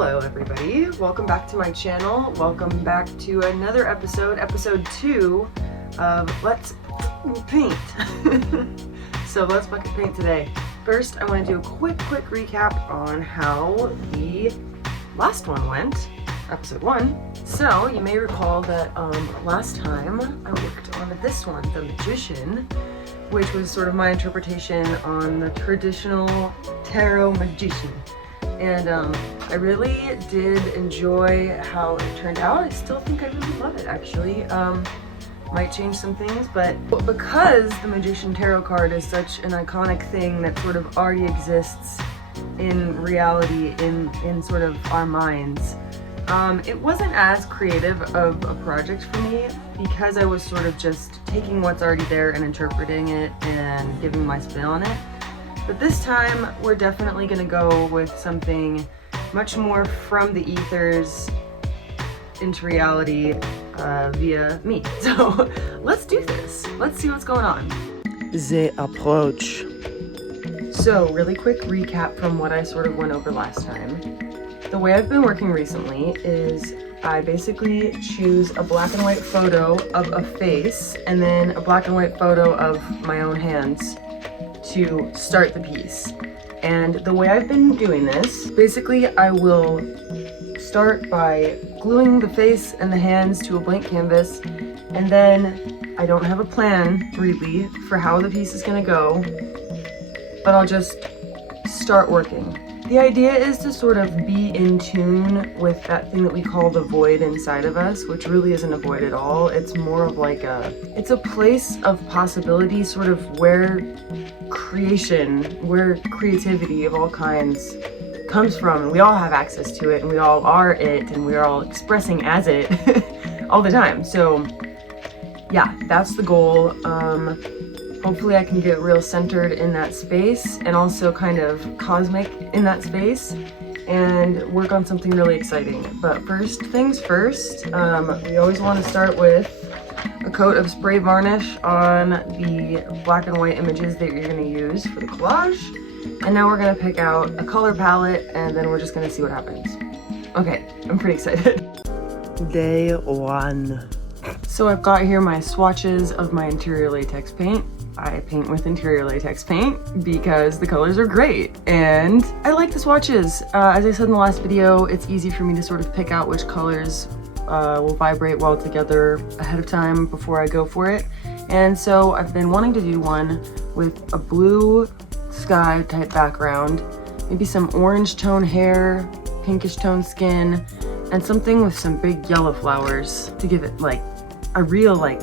Hello everybody, welcome back to my channel. Welcome back to another episode 2 of Let's Paint. So let's bucket paint today. First, I want to do a quick recap on how the last one went, episode 1. So you may recall that last time I worked on this one, The Magician, which was sort of my interpretation on the traditional tarot magician. And I really did enjoy how it turned out. I still think I really love it, actually. Might change some things, but because the Magician Tarot card is such an iconic thing that sort of already exists in reality, in sort of our minds, it wasn't as creative of a project for me because I was sort of just taking what's already there and interpreting it and giving my spin on it. But this time, we're definitely going to go with something much more from the ethers into reality via me. So let's do this. Let's see what's going on. The approach. So really quick recap from what I sort of went over last time. The way I've been working recently is I basically choose a black and white photo of a face and then a black and white photo of my own hands to start the piece. And the way I've been doing this, basically I will start by gluing the face and the hands to a blank canvas, and then I don't have a plan really for how the piece is gonna go, but I'll just start working. The idea is to sort of be in tune with that thing that we call the void inside of us, which really isn't a void at all. It's more of like it's a place of possibility, sort of where creativity of all kinds comes from, and we all have access to it, and we all are it, and we're all expressing as it all the time. So yeah, that's the goal. Hopefully I can get real centered in that space and also kind of cosmic in that space and work on something really exciting. But first things first, we always want to start with a coat of spray varnish on the black and white images that you're going to use for the collage. And now we're going to pick out a color palette and then we're just going to see what happens. Okay, I'm pretty excited. Day 1. So I've got here my swatches of my interior latex paint. I paint with interior latex paint because the colors are great and I like the swatches. As I said in the last video, it's easy for me to sort of pick out which colors will vibrate well together ahead of time before I go for it. And so I've been wanting to do one with a blue sky type background, maybe some orange tone hair, pinkish tone skin, and something with some big yellow flowers to give it like a real like,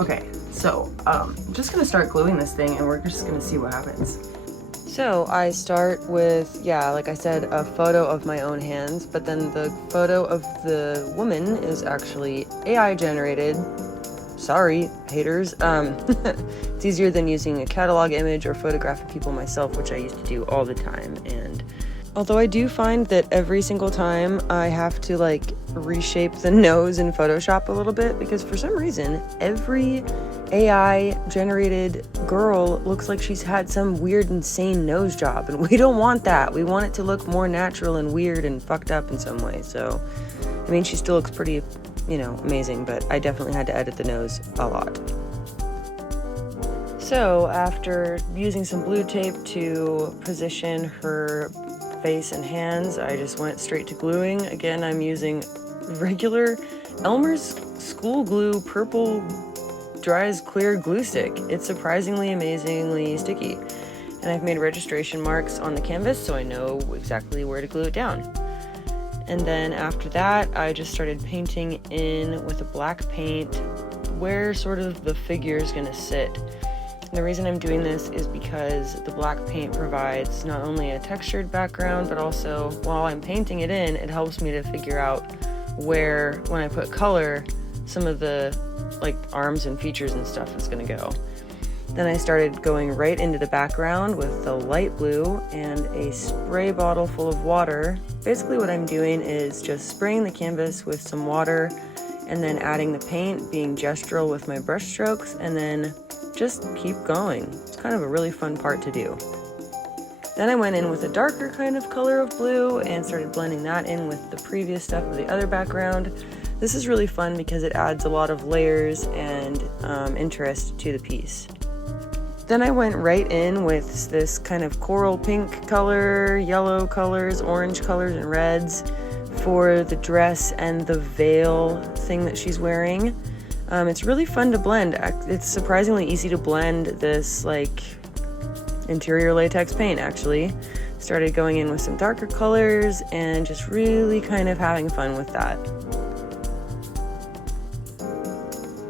okay. So I'm just gonna start gluing this thing and we're just gonna see what happens. So I start with, yeah, like I said, a photo of my own hands, but then the photo of the woman is actually AI generated. Sorry, haters. It's easier than using a catalog image or photographing people myself, which I used to do all the time. And although I do find that every single time I have to like reshape the nose in Photoshop a little bit, because for some reason every AI generated girl looks like she's had some weird insane nose job, and we don't want that. We want it to look more natural and weird and fucked up in some way. So I mean, she still looks pretty, you know, amazing, but I definitely had to edit the nose a lot. So after using some blue tape to position her face and hands, I just went straight to gluing. Again, I'm using regular Elmer's school glue purple dries clear glue stick. It's surprisingly amazingly sticky, and I've made registration marks on the canvas so I know exactly where to glue it down. And then after that I just started painting in with a black paint where sort of the figure is going to sit. And the reason I'm doing this is because the black paint provides not only a textured background, but also while I'm painting it in, it helps me to figure out where, when I put color, some of the like arms and features and stuff is gonna go. Then I started going right into the background with the light blue and a spray bottle full of water. Basically what I'm doing is just spraying the canvas with some water and then adding the paint, being gestural with my brush strokes, and then just keep going. It's kind of a really fun part to do. Then I went in with a darker kind of color of blue and started blending that in with the previous stuff of the other background. This is really fun because it adds a lot of layers and interest to the piece. Then I went right in with this kind of coral pink color, yellow colors, orange colors, and reds for the dress and the veil thing that she's wearing. It's really fun to blend. It's surprisingly easy to blend this like interior latex paint actually. Started going in with some darker colors and just really kind of having fun with that.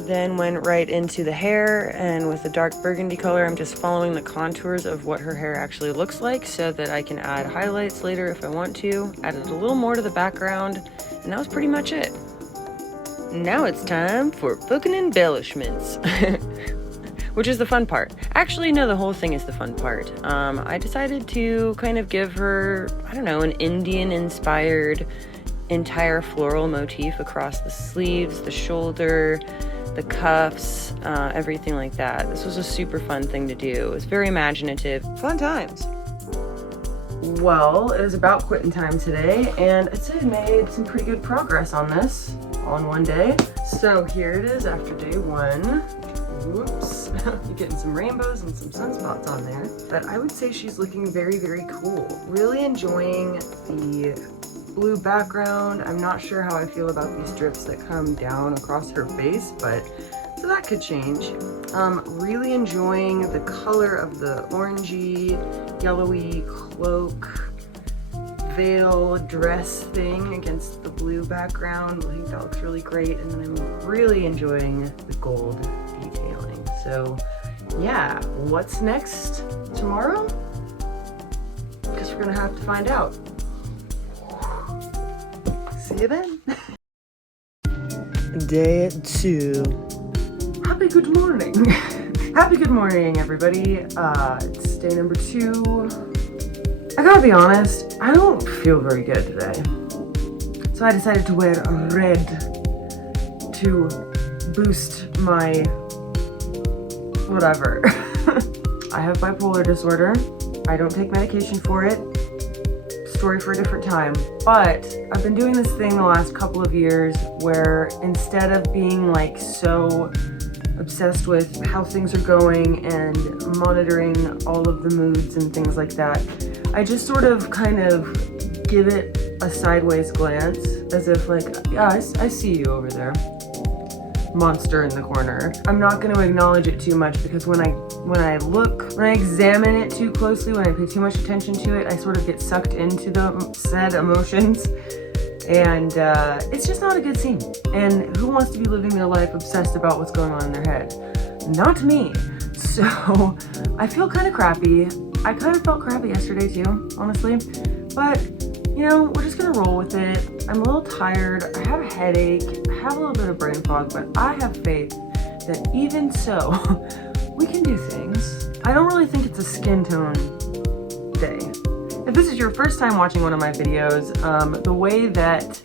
Then went right into the hair, and with the dark burgundy color I'm just following the contours of what her hair actually looks like so that I can add highlights later if I want to. Added a little more to the background, and that was pretty much it. Now it's time for booking embellishments. Which is the fun part. Actually, no, the whole thing is the fun part. I decided to kind of give her, I don't know, an Indian-inspired entire floral motif across the sleeves, the shoulder, the cuffs, everything like that. This was a super fun thing to do. It was very imaginative. Fun times. Well, it is about quitting time today, and I'd say I made some pretty good progress on this all in one day. So here it is after day one. Whoops, you're getting some rainbows and some sunspots on there. But I would say she's looking very, very cool. Really enjoying the blue background. I'm not sure how I feel about these drips that come down across her face, but so that could change. Really enjoying the color of the orangey, yellowy cloak, veil, dress thing against the blue background. I think that looks really great. And then I'm really enjoying the gold detailing. So yeah, what's next tomorrow? Guess we're gonna have to find out. See you then. Day 2. Happy good morning. Happy good morning, everybody. It's day number 2. I gotta be honest, I don't feel very good today. So I decided to wear red to boost my whatever. I have bipolar disorder. I don't take medication for it. Story for a different time. But I've been doing this thing the last couple of years where instead of being like so obsessed with how things are going and monitoring all of the moods and things like that, I just sort of kind of give it a sideways glance as if like, yeah, I see you over there, monster in the corner. I'm not going to acknowledge it too much because when I examine it too closely, when I pay too much attention to it, I sort of get sucked into the said emotions, and it's just not a good scene. And who wants to be living their life obsessed about what's going on in their head? Not me. So I feel kind of crappy. I kind of felt crappy yesterday too, honestly, but you know, we're just gonna roll with it. I'm a little tired, I have a headache, I have a little bit of brain fog, but I have faith that even so, we can do things. I don't really think it's a skin tone day. If this is your first time watching one of my videos, the way that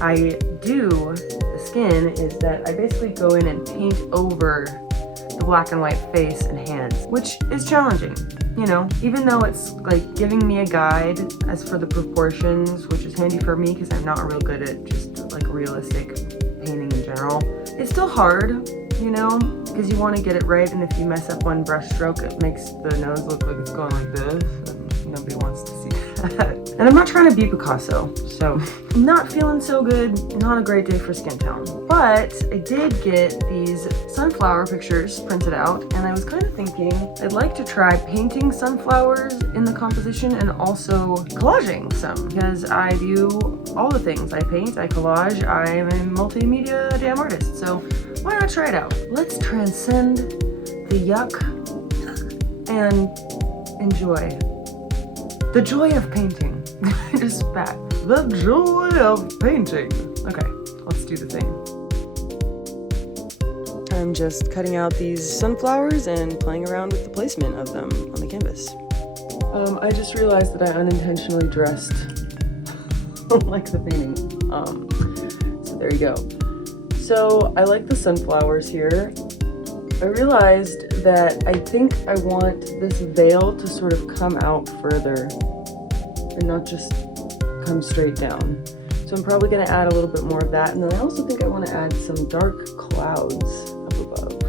I do the skin is that I basically go in and paint over the black and white face and hands, which is challenging. You know, even though it's like giving me a guide as for the proportions, which is handy for me because I'm not real good at just like realistic painting in general. It's still hard, you know, because you want to get it right, and if you mess up one brush stroke, it makes the nose look like it's going like this, and nobody wants to see that. And I'm not trying to be Picasso, so I'm not feeling so good. Not a great day for skin tone. But I did get these sunflower pictures printed out, and I was kind of thinking I'd like to try painting sunflowers in the composition and also collaging some, because I do all the things. I paint, I collage, I'm a multimedia damn artist, so why not try it out? Let's transcend the yuck and enjoy the joy of painting. Just spat. The joy of painting. Okay, let's do the thing. I'm just cutting out these sunflowers and playing around with the placement of them on the canvas. I just realized that I unintentionally dressed like the painting. So there you go. So I like the sunflowers here. I realized that I think I want this veil to sort of come out further and not just come straight down. So I'm probably going to add a little bit more of that, and then I also think I want to add some dark clouds up above.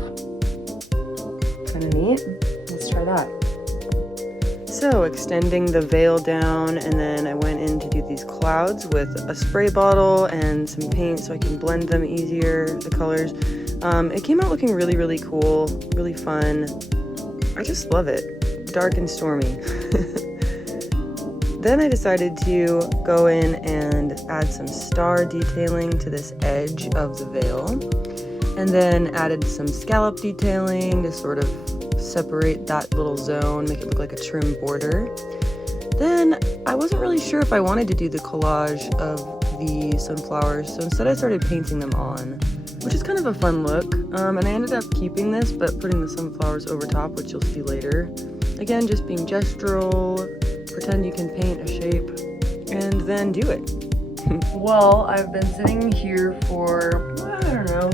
Kind of neat. Let's try that. So extending the veil down, and then I went in to do these clouds with a spray bottle and some paint so I can blend them easier, the colors. It came out looking really, really cool, really fun. I just love it. Dark and stormy. Then I decided to go in and add some star detailing to this edge of the veil, and then added some scallop detailing to sort of separate that little zone, make it look like a trim border. Then I wasn't really sure if I wanted to do the collage of the sunflowers, so instead I started painting them on, which is kind of a fun look. And I ended up keeping this, but putting the sunflowers over top, which you'll see later. Again, just being gestural, pretend you can paint a shape, and then do it. Well, I've been sitting here for, I don't know,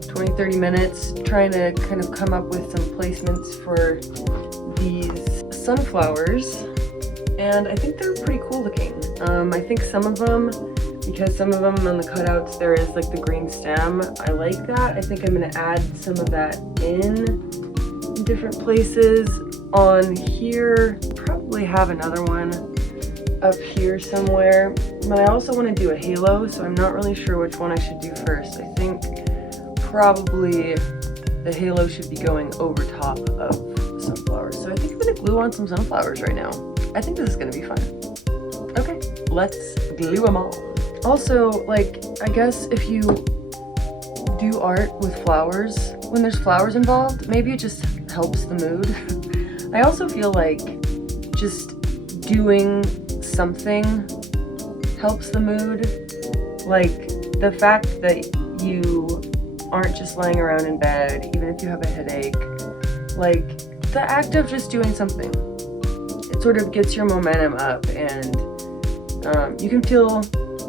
20-30 minutes trying to kind of come up with some placements for these sunflowers, and I think they're pretty cool looking. I think some of them, because some of them on the cutouts there is like the green stem, I like that. I think I'm going to add some of that in different places. On here, probably have another one up here somewhere, but I also want to do a halo, so I'm not really sure which one I should do first. I think probably the halo should be going over top of the sunflowers. So I think I'm going to glue on some sunflowers right now. I think this is going to be fun. Okay, let's glue them all. Also, like, I guess if you do art with flowers, when there's flowers involved, maybe it just helps the mood. I also feel like just doing something helps the mood. Like, the fact that you aren't just laying around in bed, even if you have a headache, like, the act of just doing something, it sort of gets your momentum up, and you can feel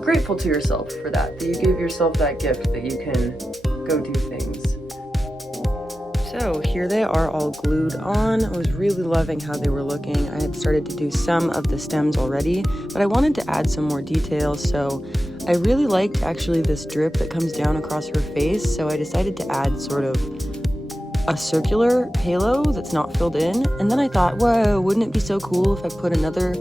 grateful to yourself for that you give yourself that gift that you can go do things. So here they are all glued on. I was really loving how they were looking. I had started to do some of the stems already, but I wanted to add some more details, so I really liked actually this drip that comes down across her face, so I decided to add sort of a circular halo that's not filled in, and then I thought, whoa, wouldn't it be so cool if I put another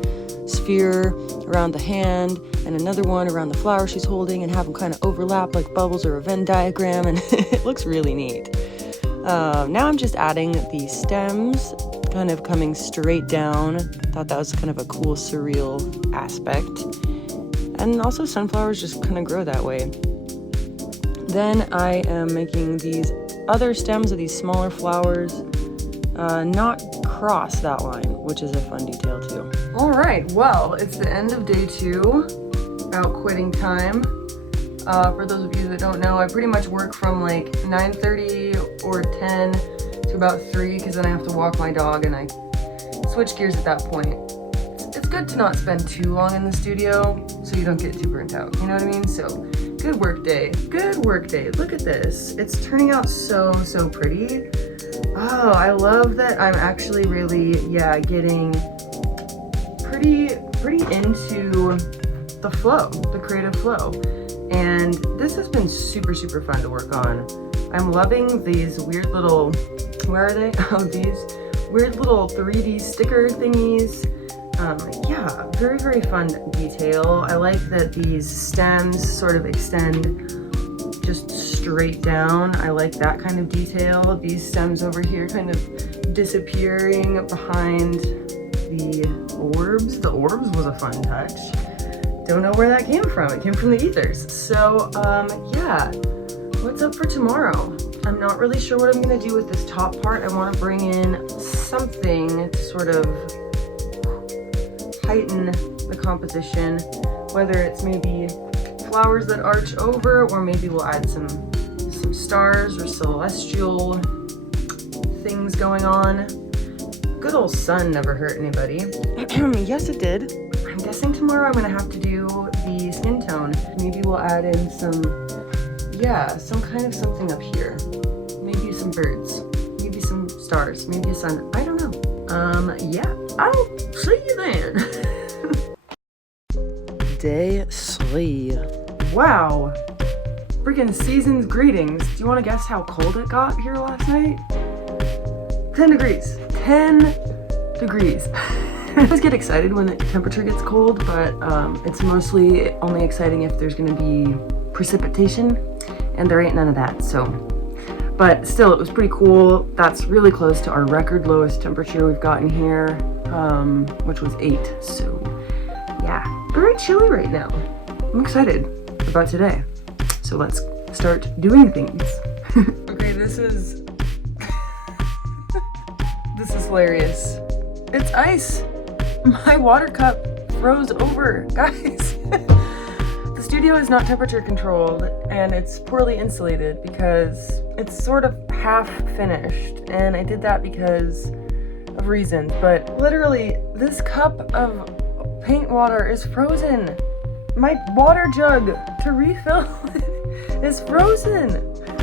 sphere around the hand and another one around the flower she's holding and have them kind of overlap like bubbles or a Venn diagram, and it looks really neat. Now I'm just adding the stems, kind of coming straight down. Thought that was kind of a cool surreal aspect. And also sunflowers just kind of grow that way. Then I am making these other stems of these smaller flowers not cross that line, which is a fun detail too. All right, well, it's the end of day 2, out quitting time. For those of you that don't know, I pretty much work from like 9:30 or 10 to about 3, because then I have to walk my dog and I switch gears at that point. It's good to not spend too long in the studio so you don't get too burnt out, you know what I mean? So, good work day. Good work day. Look at this. It's turning out so pretty. Oh, I love that I'm actually really, getting pretty into the flow, the creative flow. And this has been super fun to work on. I'm loving these weird little, where are they? Oh, these weird little 3D sticker thingies. Very fun detail. I like that these stems sort of extend just straight down. I like that kind of detail. These stems over here kind of disappearing behind the orbs. The orbs was a fun touch. Don't know where that came from. It came from the ethers. So, what's up for tomorrow? I'm not really sure what I'm gonna do with this top part. I wanna bring in something to sort of heighten the composition, whether it's maybe flowers that arch over, or maybe we'll add some stars or celestial things going on. Good old sun never hurt anybody. Yes, it did. I'm guessing tomorrow I'm gonna have to do the skin tone. Maybe we'll add in some kind of something up here. Maybe some some birds, maybe some stars, maybe a sun. I don't know. Yeah, I'll see you then. Day 3. Wow. Freaking season's greetings. Do you want to guess how cold it got here last night? 10 degrees. 10 degrees. I always get excited when the temperature gets cold, but it's mostly only exciting if there's gonna be precipitation, and there ain't none of that, so. But still, it was pretty cool. That's really close to our record lowest temperature we've gotten here, which was 8, so yeah. Very chilly right now. I'm excited about today. So let's start doing things. Okay, this is hilarious. It's ice. My water cup froze over, guys. The studio is not temperature controlled and it's poorly insulated because it's sort of half finished, and I did that because of reasons, but literally this cup of paint water is frozen. My water jug to refill is frozen.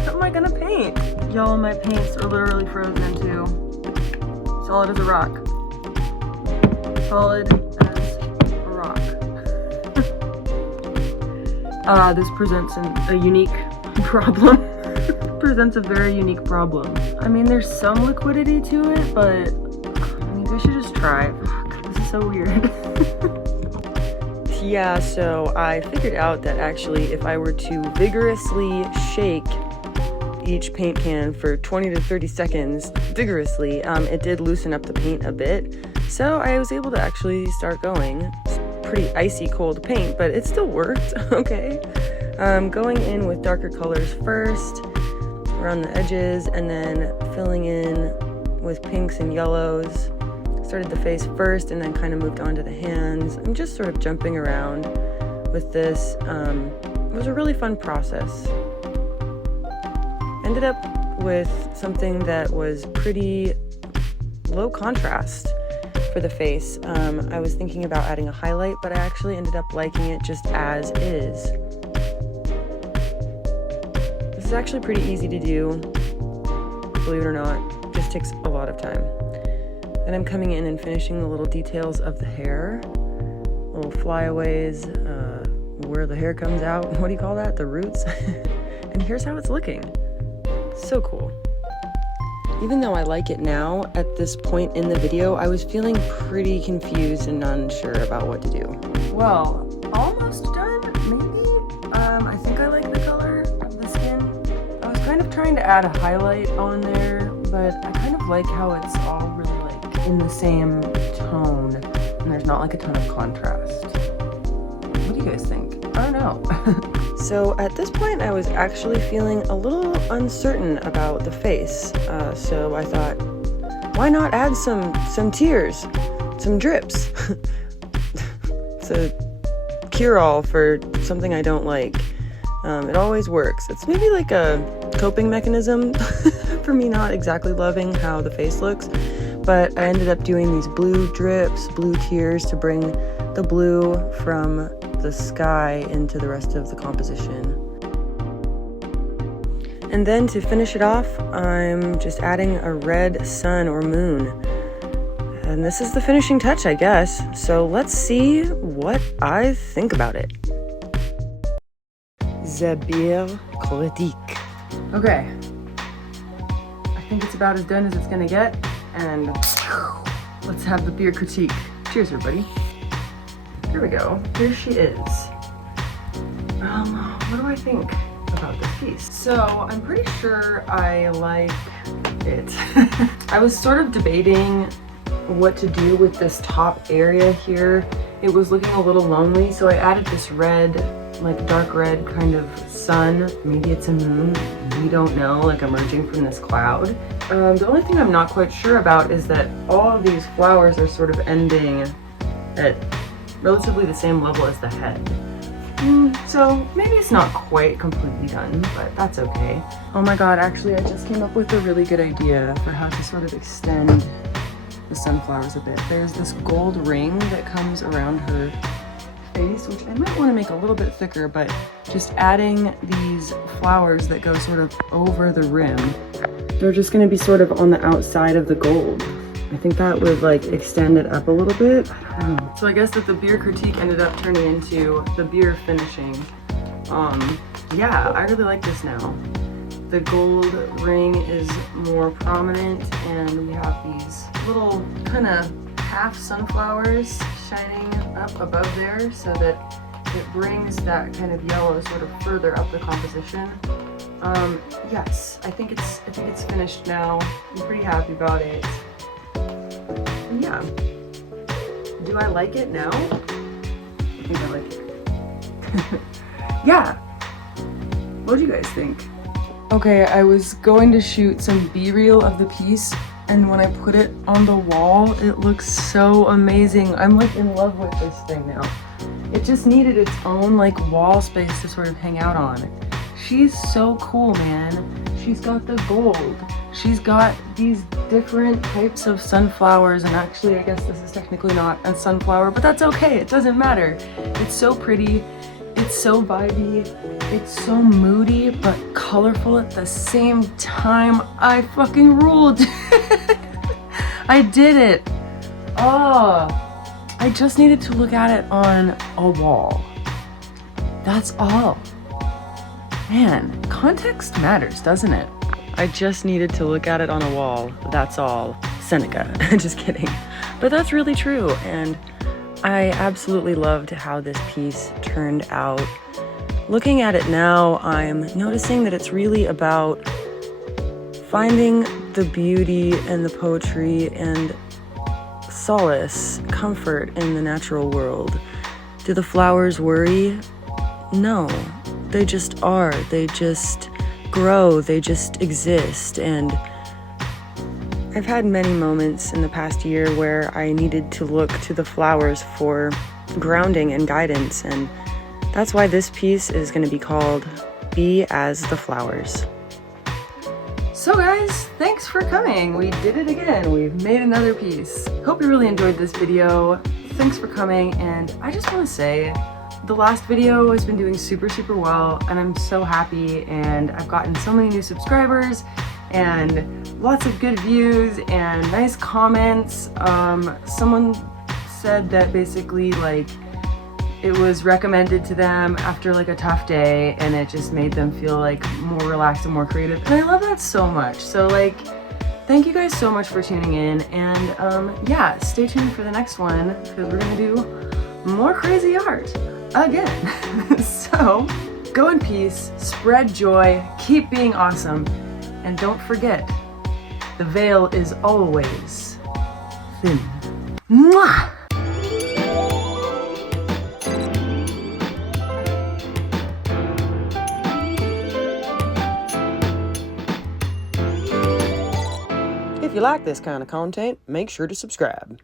How am I gonna paint? Y'all, my paints are literally frozen too. Solid as a rock. Solid as a rock. This presents a unique problem. Presents a very unique problem. I mean, there's some liquidity to it, but maybe I should just try. Fuck, this is so weird. Yeah, so I figured out that actually if I were to vigorously shake each paint can for 20 to 30 seconds, vigorously, it did loosen up the paint a bit. So I was able to actually start going. It's pretty icy cold paint, but it still worked, okay? Going in with darker colors first, around the edges, and then filling in with pinks and yellows. Started the face first and then kind of moved on to the hands. I'm just sort of jumping around with this. It was a really fun process. Ended up with something that was pretty low contrast for the face. I was thinking about adding a highlight, but I actually ended up liking it just as is. This is actually pretty easy to do, believe it or not. It just takes a lot of time. And I'm coming in and finishing the little details of the hair, little flyaways, where the hair comes out. What do you call that? The roots. And here's how it's looking. So cool. Even though I like it now, at this point in the video, I was feeling pretty confused and unsure about what to do. Well, almost done, maybe? I think I like the color of the skin. I was kind of trying to add a highlight on there, but I kind of like how it's all really in the same tone, and there's not like a ton of contrast. What do you guys think? I don't know. So at this point, I was actually feeling a little uncertain about the face. So I thought, why not add some tears, some drips? It's a cure-all for something I don't like. It always works. It's maybe like a coping mechanism for me not exactly loving how the face looks. But I ended up doing these blue drips, blue tears to bring the blue from the sky into the rest of the composition. And then to finish it off, I'm just adding a red sun or moon. And this is the finishing touch, I guess. So let's see what I think about it. The beer critique. Okay. I think it's about as done as it's gonna get. And let's have the beer critique. Cheers, everybody. Here we go. Here she is. What do I think about this piece? So I'm pretty sure I like it. I was sort of debating what to do with this top area here. It was looking a little lonely, so I added this red, like dark red kind of sun. Maybe it's a moon. We don't know, like emerging from this cloud. The only thing I'm not quite sure about is that all of these flowers are sort of ending at relatively the same level as the head. So maybe it's not quite completely done, but that's okay. Oh my god, actually I just came up with a really good idea for how to sort of extend the sunflowers a bit. There's this gold ring that comes around her face, which I might want to make a little bit thicker, but just adding these flowers that go sort of over the rim they're just gonna be sort of on the outside of the gold. I think that would like extend it up a little bit. I don't know. So I guess that the beer critique ended up turning into the beer finishing. Yeah, I really like this now. The gold ring is more prominent and we have these little kind of half sunflowers shining up above there so that it brings that kind of yellow sort of further up the composition. Yes, I think it's finished now. I'm pretty happy about it. And yeah. Do I like it now? I think I like it. Yeah. What do you guys think? Okay, I was going to shoot some B-reel of the piece, and when I put it on the wall, it looks so amazing. I'm like in love with this thing now. It just needed its own like wall space to sort of hang out on. She's so cool, man. She's got the gold. She's got these different types of sunflowers, and actually I guess this is technically not a sunflower, but that's okay, it doesn't matter. It's so pretty, it's so vibey, it's so moody, but colorful at the same time. I fucking ruled. I did it. Oh, I just needed to look at it on a wall. That's all. Man, context matters, doesn't it? I just needed to look at it on a wall. That's all. Seneca. Just kidding. But that's really true, and I absolutely loved how this piece turned out. Looking at it now, I'm noticing that it's really about finding the beauty and the poetry and solace, comfort in the natural world. Do the flowers worry? No, they just are. They just grow, they just exist. And I've had many moments in the past year where I needed to look to the flowers for grounding and guidance, and that's why this piece is going to be called Be As the Flowers. So guys, thanks for coming. We did it again. We've made another piece. Hope you really enjoyed this video. Thanks for coming, and I just want to say the last video has been doing super well, and I'm so happy, and I've gotten so many new subscribers and lots of good views and nice comments. Someone said that basically like it was recommended to them after like a tough day, and it just made them feel like more relaxed and more creative, and I love that so much. So like, thank you guys so much for tuning in, and yeah, stay tuned for the next one because we're gonna do more crazy art again. So go in peace, spread joy, keep being awesome, and don't forget, the veil is always thin. Mwah! If you like this kind of content, make sure to subscribe.